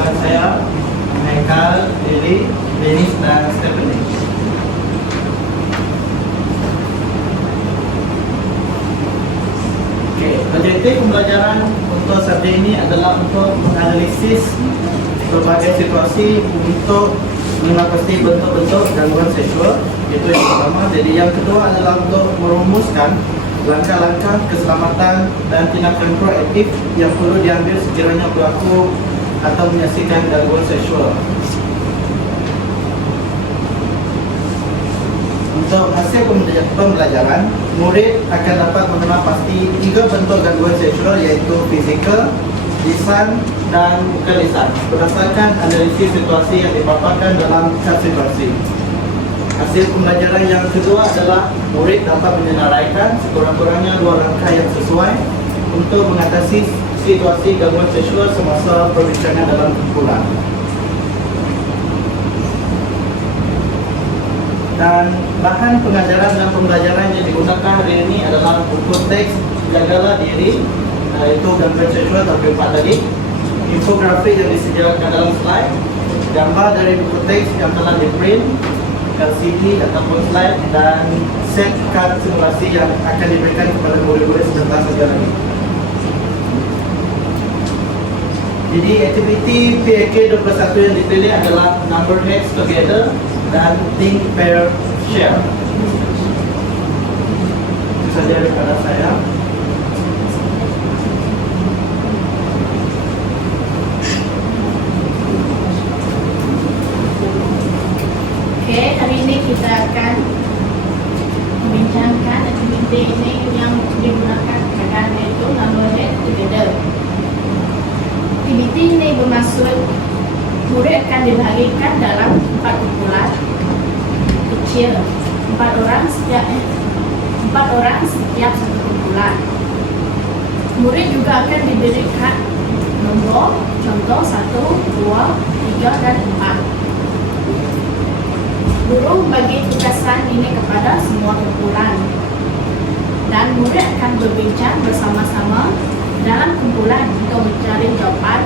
belakang saya Michael, Lily, Dennis, dan Stephanie. Objektif pembelajaran untuk subjek ini adalah untuk menganalisis berbagai situasi untuk mengatasi bentuk-bentuk gangguan seksual. Itu yang pertama. Jadi yang kedua adalah untuk merumuskan langkah-langkah keselamatan dan tindakan proaktif yang perlu diambil sekiranya pelaku atau menyaksikan gangguan seksual. Untuk hasil pembelajaran, murid akan dapat mengenal pasti 3 bentuk gangguan seksual, iaitu fizikal, lisan, dan bukan lisan, berdasarkan analisis situasi yang dipaparkan dalam setiap situasi. Hasil pembelajaran yang kedua adalah murid dapat menyenaraikan sekurang-kurangnya 2 langkah yang sesuai untuk mengatasi situasi gangguan seksual semasa perbincangan dalam kumpulan. Dan bahan pengajaran dan pembelajaran yang digunakan hari ini adalah buku teks Jagalah Diri, itu gangguan seksual tahap 4 tadi, infografik yang disediakan dalam slide, gambar dari buku teks yang telah di-print, LCD ataupun slide, dan set kad simulasi yang akan diberikan kepada murid-murid sebentar saja lagi. Jadi aktiviti PAK 21 yang dipilih adalah number heads together dan think, pair, share. Itu saja daripada saya. Oke, hari ini kita akan membincangkan aktiviti ini yang digunakan kadang yaitu number head together. Aktiviti ini bermaksud murid akan dibagikan dalam 4 kumpulan kecil, 4 orang setiap satu kumpulan. Murid juga akan diberikan nombor contoh 1, 2, 3, dan 4. Guru membagi tugasan ini kepada semua kumpulan dan murid akan berbincang bersama-sama dalam kumpulan untuk mencari jawapan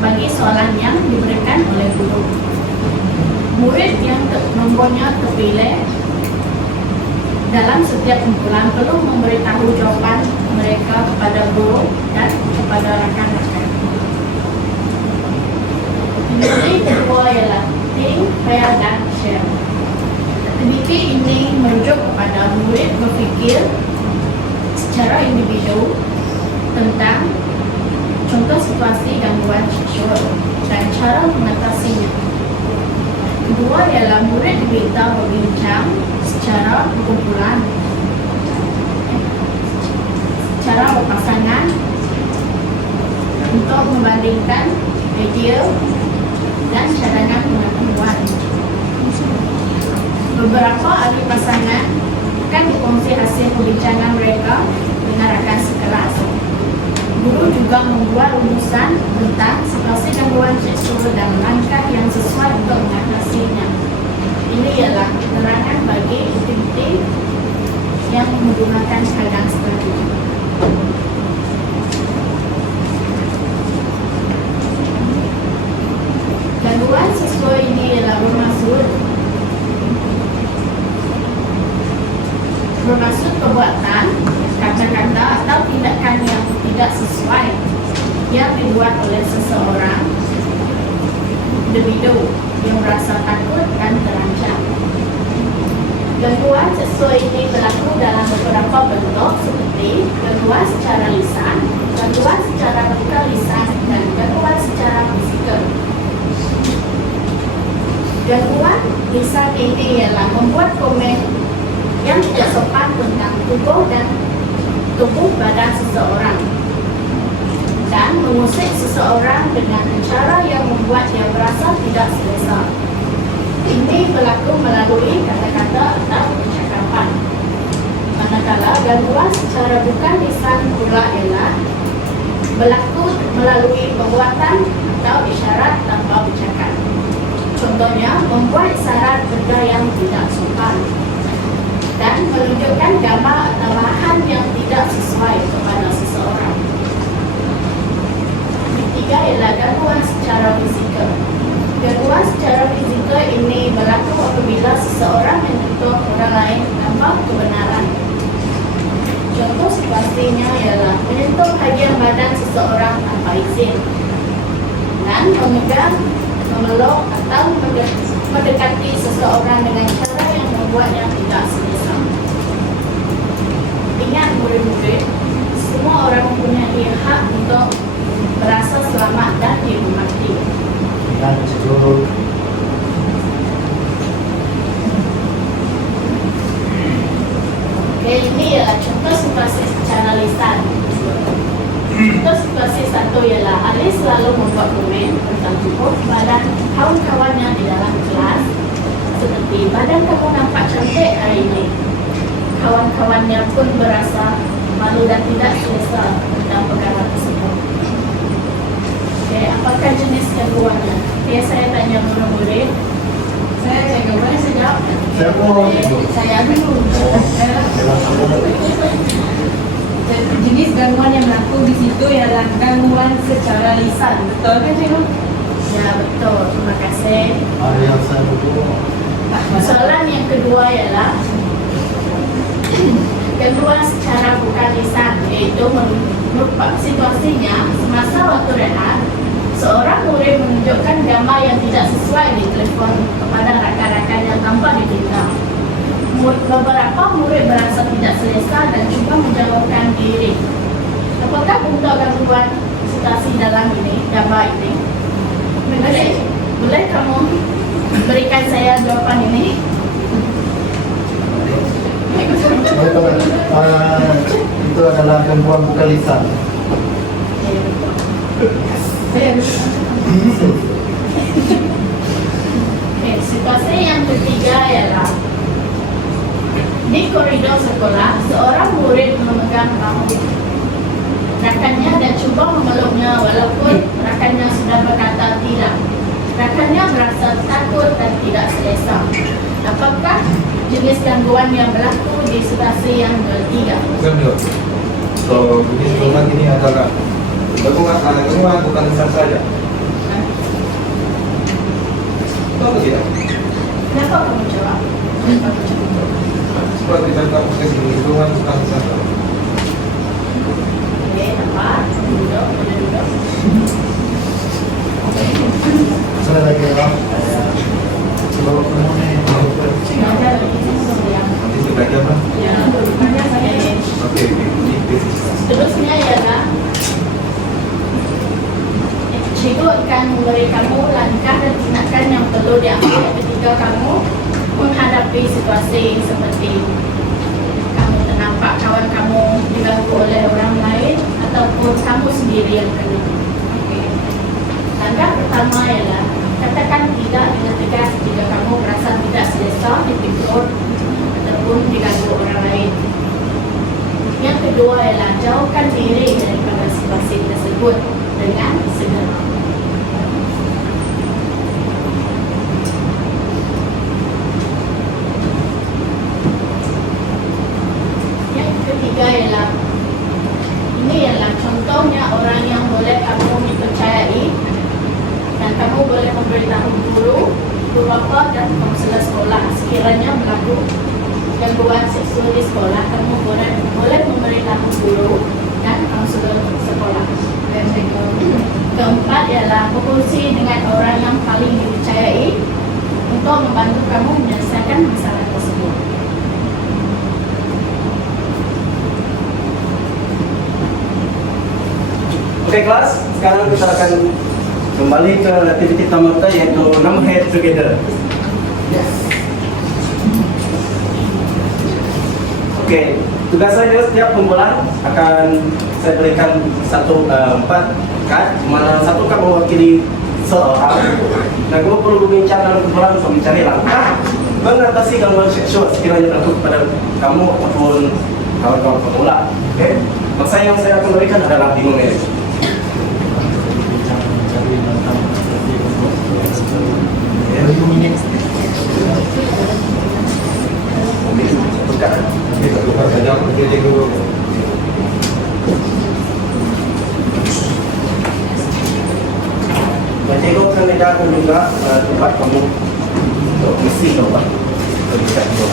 bagi soalan yang diberikan oleh guru. Murid yang nombornya terpilih dalam setiap kumpulan perlu memberitahu jawapan mereka kepada guru dan kepada rakan-rakan. Aktiviti kedua ialah think, pair, dan share. Aktiviti ini merujuk kepada murid berfikir secara individu tentang contoh situasi gangguan seksual dan cara mengatasinya. Kedua ialah murid diminta berbincang secara kumpulan, secara berpasangan untuk membandingkan idea dan cadangan pengetahuan. Beberapa ahli pasangan akan berkongsi hasil perbincangan mereka dengan rakan sekelas. Guru juga membuat rumusan tentang situasi gangguan seksual dan langkah yang sesuai untuk mengatasinya. Ini ialah keterangan bagi aktiviti yang menggunakan kadang strategi. Gangguan seksual ini ialah bermaksud perbuatan, kata-kata atau tindakan yang tidak sesuai yang dibuat oleh seseorang individu yang merasa takut dan terancam. Gangguan seksual ini berlaku dalam beberapa bentuk seperti gangguan secara lisan, gangguan secara bukan lisan, dan gangguan secara fisikal. Gangguan lisan ini ialah membuat komen yang tidak sopan tentang tubuh dan tubuh badan seseorang dan mengusik seseorang dengan cara yang membuat dia merasa tidak selesa. Ini berlaku melalui kata-kata atau percakapan. Manakala gangguan secara bukan lisan pula ialah berlaku melalui perbuatan atau isyarat tanpa bercakap. Contohnya, membuat isyarat benda yang tidak sopan dan menunjukkan gambar atau bahan yang tidak sesuai kepada seseorang. Ketiga ialah gangguan secara ini berlaku apabila seseorang menuntut orang lain tanpa kebenaran. Contoh situasinya ialah menyentuh bagian badan seseorang tanpa izin dan memegang, memeluk atau mendekati seseorang dengan cara yang membuatnya tidak selesa. Ingat murid-murid, semua orang mempunyai hak untuk merasa selamat dan dihormati. Dan seluruh Ini ialah contoh situasi secara lisan. Contoh situasi satu ialah Ali selalu membuat komen tentang tubuh badan kawan-kawannya di dalam kelas, seperti badan kamu nampak cantik hari ini. Kawan-kawannya pun merasa malu dan tidak selesa tentang perkara tersebut. Okey, apakah jenis gangguannya? Okay, saya tanya murid-murid. Saya jaga mana saya jawab? Saya mau. Saya dulu. Jenis gangguan yang berlaku di situ ialah gangguan secara lisan. Betul kan cikgu? Ya betul, terima kasih. yang saya butuh. Soalan yang kedua ialah gangguan secara bukan lisan, iaitu merupakan situasinya semasa waktu rehat, seorang murid menunjukkan gambar yang tidak sesuai di telefon kepada rakan-rakannya tanpa diberitahu. Beberapa murid merasa tidak selesa dan cuba menjauhkan diri. Apakah bentuk gangguan situasi dalam ini, gambar ini? Boleh kamu berikan saya jawapan ini? Itu adalah gangguan bukan lisan. Situasi yang ketiga ialah di koridor sekolah, seorang murid memegang rambut rakannya dan cuba memeluknya walaupun rakannya sudah berkata tidak. Rakannya merasa takut dan tidak selesa. Apakah jenis gangguan yang berlaku di situasi yang ketiga? So, jenis gangguan ini adalah gangguan bukan lisan saja. Tahu tidak? Kenapa kamu jawab? Seperti contoh gangguan bukan lisan saja. Oke, tempat duduk, boleh duduk. Saya lagi lah. Bawa kamu nih. Ada lagi yang Nanti sebagai apa? ya, Oke. seterusnya ialah cikgu akan memberi kamu langkah dan tindakan yang perlu diambil ketika kamu menghadapi situasi seperti kamu ternampak kawan kamu diganggu oleh orang lain ataupun kamu sendiri yang kena. Okey. Langkah pertama ialah katakan tidak dengan tegas jika kamu merasa tidak selesa ditegur ataupun diganggu orang lain. Yang kedua ialah jauhkan diri daripada situasi tersebut dengan segera. Yang ketiga ialah ini ialah contohnya orang yang boleh kamu dipercayai dan kamu boleh memberitahu guru, guru bapa dan kaunselor sekolah sekiranya berlaku gangguan seksual di sekolah. Kamu boleh memberitahu guru dan kaunselor sekolah. Keempat ialah berkongsi dengan orang yang paling dipercayai untuk membantu kamu menyelesaikan masalah tersebut. Oke kelas, sekarang kita akan kembali ke aktiviti tamatnya yaitu 6 head together. Yes. Oke, tugas saya setiap kumpulan akan saya berikan 4 kad, mana 1 kad mewakili seorang. Nah, kamu perlu berbincang dalam kumpulan untuk mencari langkah mengatasi gangguan seksual sekiranya berlaku kepada kamu ataupun kawan-kawan pemula. Oke, masa yang saya akan berikan adalah 5 menit. Tukar saja kerja dulu. Cikgu akan bedakan juga tempat kamu Tuh, misi tuh Pak. Tuh, bisa tuh.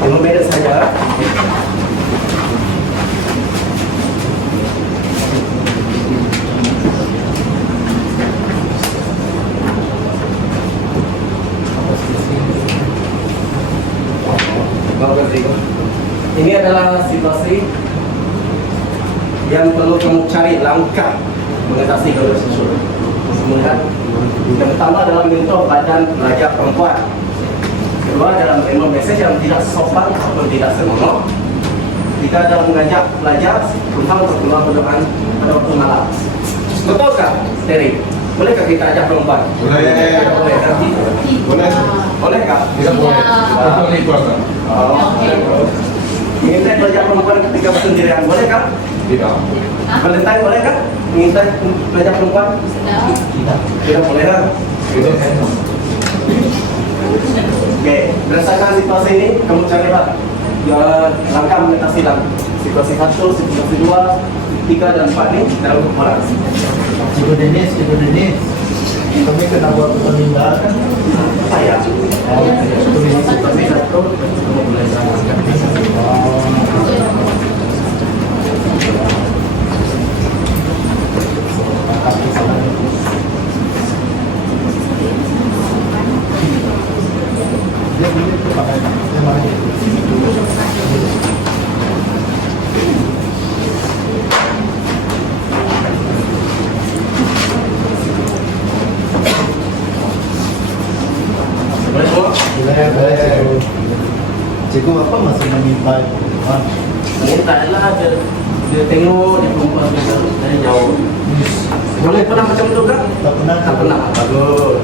Yang beda saja. Ini adalah situasi yang perlu kamu cari langkah mengatasi gangguan seksual. Melihat yang pertama adalah menyentuh badan pelajar perempuan. Kedua dalam menerima mesej yang tidak sopan atau tidak senonoh. Tiga dalam mengajak pelajar tentang pertemuan berdoa pada waktu malam. Betulkah, Terry? Bolehkah kita ajak perempuan? Boleh. Boleh kan? Boleh. Bolehkah? Tidak boleh. Itu akan. Oh, minta pelajar perempuan ketika bersendirian, boleh kan? Tidak. Valentine boleh kan? Minta pelajar perempuan? Tidak boleh kan? Tidak. Oke, berdasarkan situasi ini, kamu carilah ya, langkah mengatasi situasi 1, situasi 2, 3, dan 4 ini dalam kepala. Cikgu Denis. Kami kena buat penindakan. Saya. Situasi 1, kamu boleh Dia boleh pakai yang mana? boleh semua? Boleh. Cikgu apa masih meminta? Minta adalah dia tengok dia perempuan dari jauh. Boleh pernah macam itu kan? Tak pernah. Tak pernah. Bagus.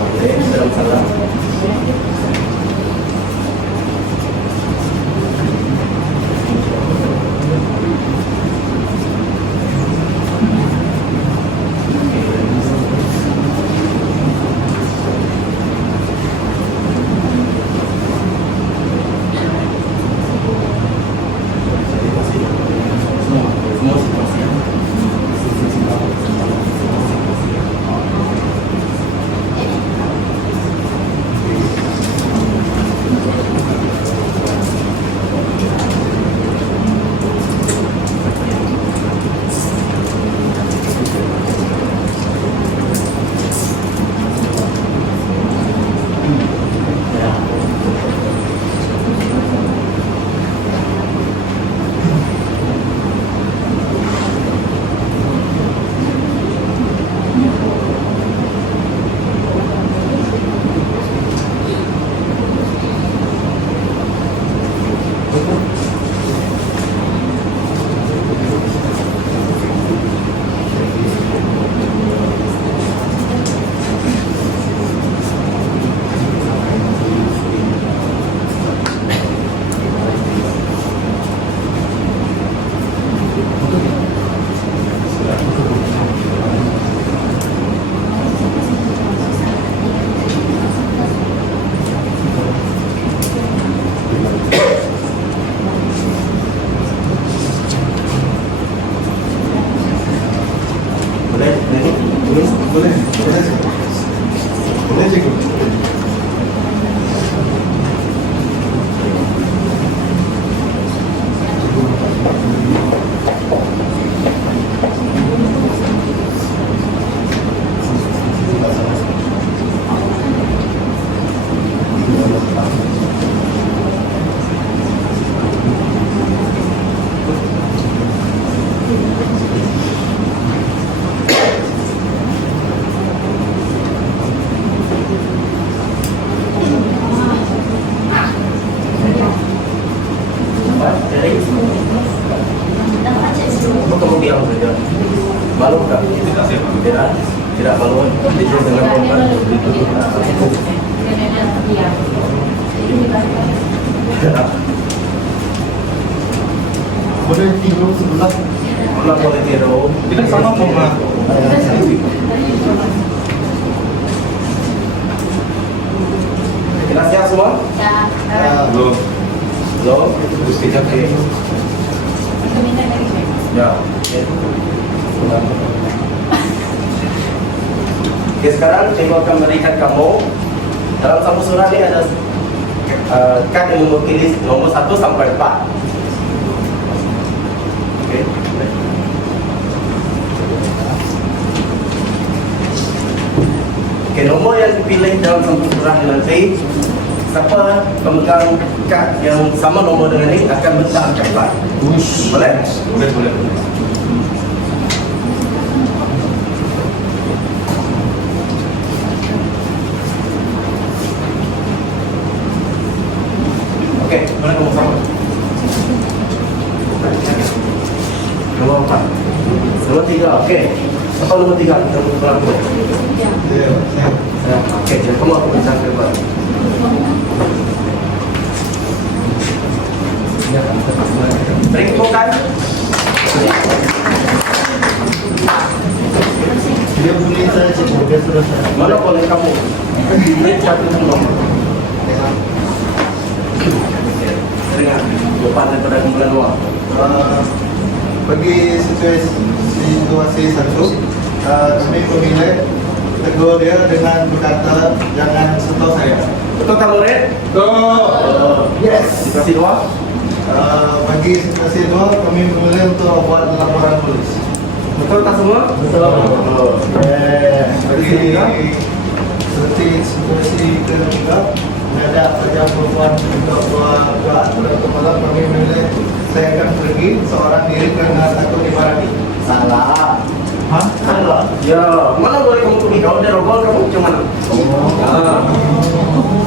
Oke, dalam salah. Semua situasi. Malu tak? Tidak malu. Itu dengan korban. Boleh tidur sebelah. Kalau boleh tidur, Kita sama rumah. kita siap semua? Ya. Sekejap Oke. Satu minit lagi. Ya. Oke, sekarang cikgu akan berikan kamu dalam satu surat ini ada kad yang mewakili nomor 1 sampai 4. Oke. Oke, nomor yang dipilih dalam satu surat ini nanti siapa pemegang kad yang sama nomor dengan ini akan bentang ke depan. Boleh? Boleh. Oke, mana kamu sama? Nomor 4. Nomor 3, oke. Apa nomor 3? Nomor berapa? Oke, jadi kamu aku bentang ke depan. Beri bukan? Dia boleh saya cikgu, dia sudah saya. Mana boleh kamu? Beri satu nomor. Dengar, depan daripada kumpulan luar. Bagi situasi satu, kami memilih tegur dia dengan berkata jangan sentuh saya. Betul tak murid? Yes. Situasi 2. Bagi situasi dua, kami memilih untuk buat laporan polis. Betul tak semua? Betul. Bagi tiga? Seperti situasi ketiga, ada pelajar perempuan untuk buat malam kami memilih saya akan pergi seorang diri karena takut dimarahi. Salah. Hah? Salah. Ya, mana boleh kamu pergi? Kau ada robol kamu macam mana?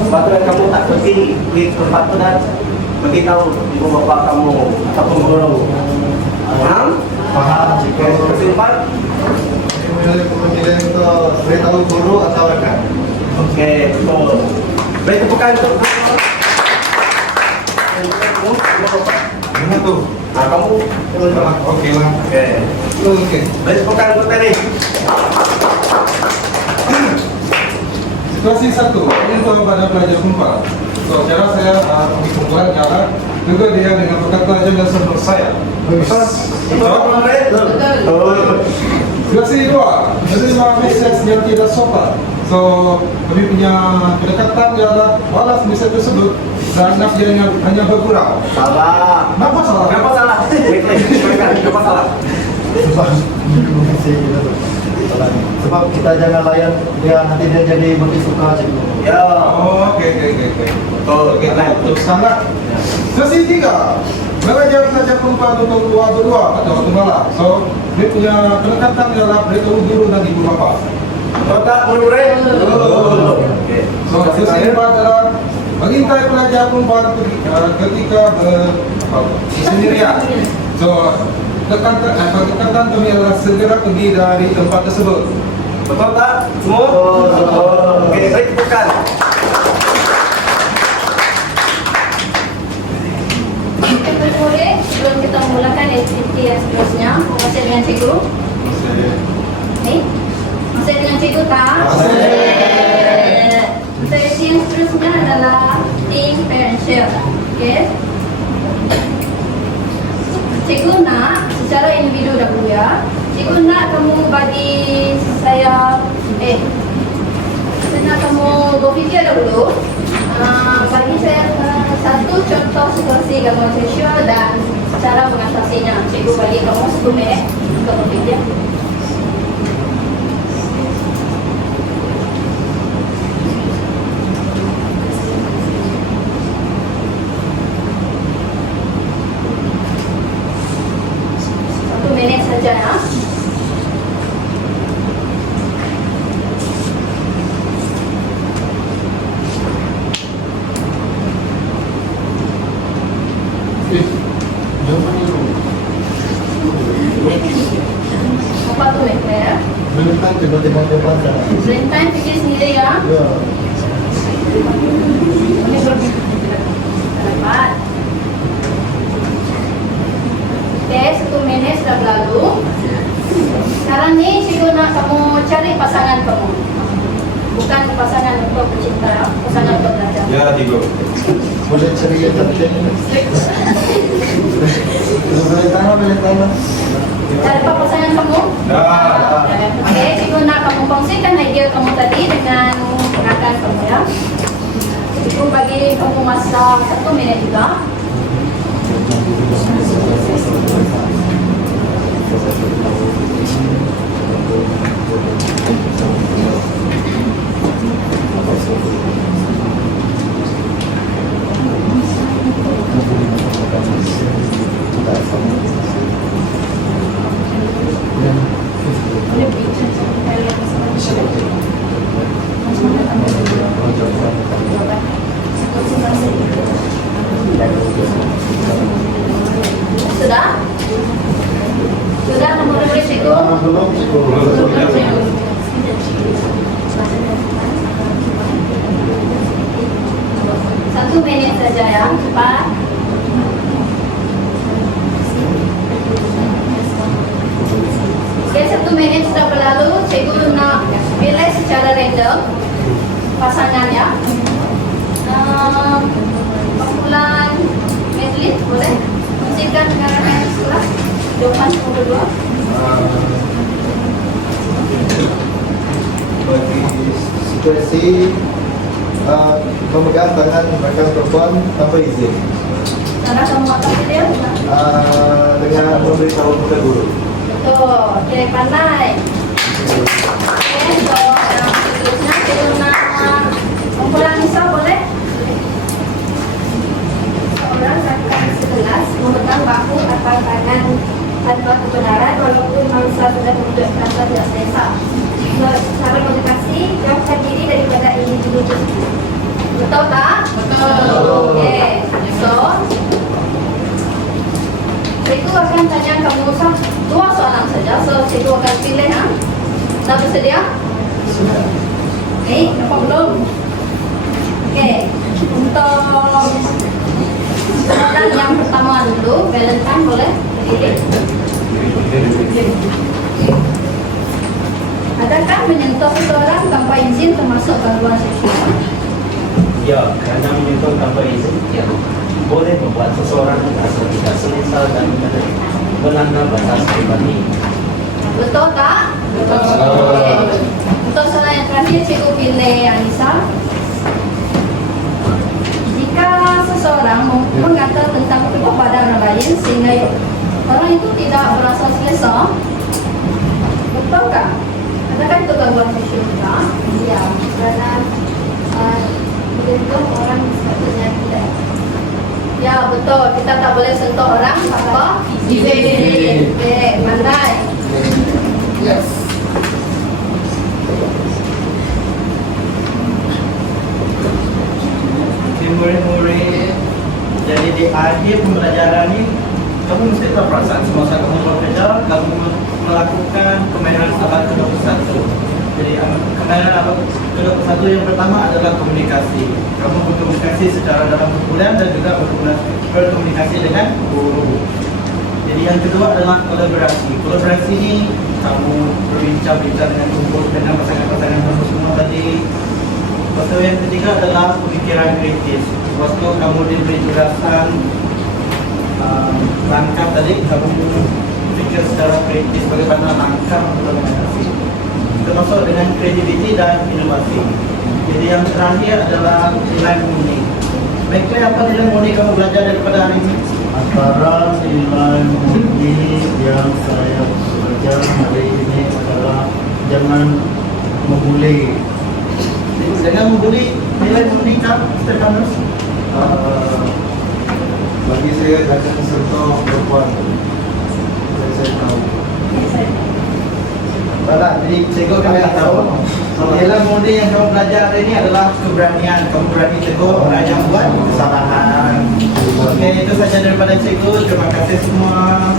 Sebab tu kan kamu tak pergi di tempat tu dan beritahu ibu bapa kamu ataupun guru. Faham? Faham, cikgu. Kesimpan? Kami memilih untuk beritahu guru atau rekan. Okey, betul. Beri tepukan untuk kamu. Mana tu? Kamu Okey lah. okey. Okey. Beri tepukan untuk Terry. Situasi 1, ini untuk pada pelajar perempuan. So, cara saya kumpulan adalah juga dia dengan berkata jangan sentuh saya. Betul? Betul. Situasi 2, menerima mesej yang tidak sopan. So, kami punya kedekatan adalah balas mesej tersebut dan nafsunya hanya berkurang. Salah. Kenapa salah? Kenapa salah? Kenapa salah? Sebab kita jangan layan dia, nanti dia jadi makin suka cikgu. Ya. Oh, okey. Betul. Okey, teruskanlah. Sesi 3, mengajar pelajar perempuan untuk keluar berdua pada waktu malam. So, dia punya pendekatan adalah beritahu guru dan ibu bapa. Betul tak murid? Okey. So, sesi 4 adalah mengintai pelajar perempuan ketika sendirian. So, pendekatan kami adalah segera pergi dari tempat tersebut. Betul tak? Semua? Betul. Okey, beri tepukan. Kita murid, sebelum kita mulakan aktiviti yang seterusnya, masih dengan cikgu? Masih dengan cikgu tak? Sesi yang seterusnya adalah team parent share. Okey. Cikgu nak secara individu dahulu ya. Cikgu nak kamu bagi saya saya nak kamu berfikir dahulu. Bagi saya satu contoh situasi gangguan seksual dan cara mengatasinya. Cikgu bagi kamu 10 minit untuk berfikir. Minit saja ya. Apa tu ya? Belum kan tiba-tiba dia baca. Time fikir sendiri ya. Ya. Ini dapat. Oke, 1 menit sudah berlalu. Sekarang nih cikgu nak kamu cari pasangan kamu. bukan pasangan untuk bercinta, pasangan untuk belajar. Ya, Diego. Boleh ceria tapi boleh tambah. Dah dapat pasangan kamu? Dah. Okey, cikgu nak kamu kongsikan idea kamu tadi dengan rakan kamu ya. Cikgu bagi kamu masa 1 minit juga. Sudah? Sudah kamu tulis itu? Belum. 1 minit saja ya, cepat. Oke, 1 menit sudah berlalu. Cikgu nak pilih secara random pasangannya. Kumpulan medley boleh kongsikan dengan rakan sekolah. Jawapan kamu berdua. Bagi situasi memegang tangan rekan perempuan tanpa izin, Cara kamu akan dia? dengan memberitahu muka guru. Betul. Oke, pandai. Oke, so yang seterusnya cikgu nak kumpulan Nisa boleh? Seorang rakan sekelas memegang bahu atau tangan tanpa kebenaran walaupun mangsa sudah menunjuk kata tidak selesa. So, cara komunikasi, jauhkan diri daripada individu tersebut. Betul tak? Betul. Okey. So, cikgu akan tanya kamu 2 soalan saja. So, cikgu akan pilih ha. Dah bersedia? Sudah. Okey, nampak belum? Okey. Untuk soalan yang pertama dulu, Valentine boleh berdiri. Adakah menyentuh seseorang tanpa izin termasuk gangguan seksual? Ya, kerana menyentuh tanpa izin, ya, boleh membuat seseorang merasa tidak selesa dan melanggar batas pribadi. Betul tak? Betul. Okey. Untuk soalan yang terakhir, cikgu pilih Anissa. Jika seseorang mengata tentang tubuh badan orang lain sehingga orang itu tidak merasa selesa, betul tak? Adakah itu gangguan seksual juga? Ya, kerana menyentuh orang sepatutnya tidak. Ya, betul. Kita tak boleh sentuh orang tanpa izin. Okey, pandai. Yes. Murid-murid, jadi di akhir pembelajaran ini kamu mesti tahu perasaan semasa kamu bekerja, kamu melakukan permainan abad ke-21. Jadi permainan abad ke-21 yang pertama adalah komunikasi. Kamu berkomunikasi secara dalam kumpulan dan juga berkomunikasi dengan guru. Jadi yang kedua adalah kolaborasi. Kolaborasi ini kamu berbincang-bincang dengan pasangan-pasangan kamu semua tadi. Lepas tu yang ketiga adalah pemikiran kritis. Waktu kamu diberi tugasan langkah tadi, kamu fikir secara kritis bagaimana langkah untuk komunikasi. Termasuk dengan kreativiti dan inovasi. Jadi yang terakhir adalah nilai murni. Baiklah, apa nilai murni kamu belajar daripada hari ini? Antara nilai murni yang saya belajar hari ini adalah jangan membuli. Dengan membuli nilai murni kan, Stefanus? Bagi saya jangan sentuh perempuan. Saya tahu. Baiklah, jadi cikgu kami tahu nilai murni yang kamu belajar hari ini adalah keberanian. Kamu berani tegur orang yang buat kesalahan. Okey, itu saja daripada cikgu. Terima kasih semua.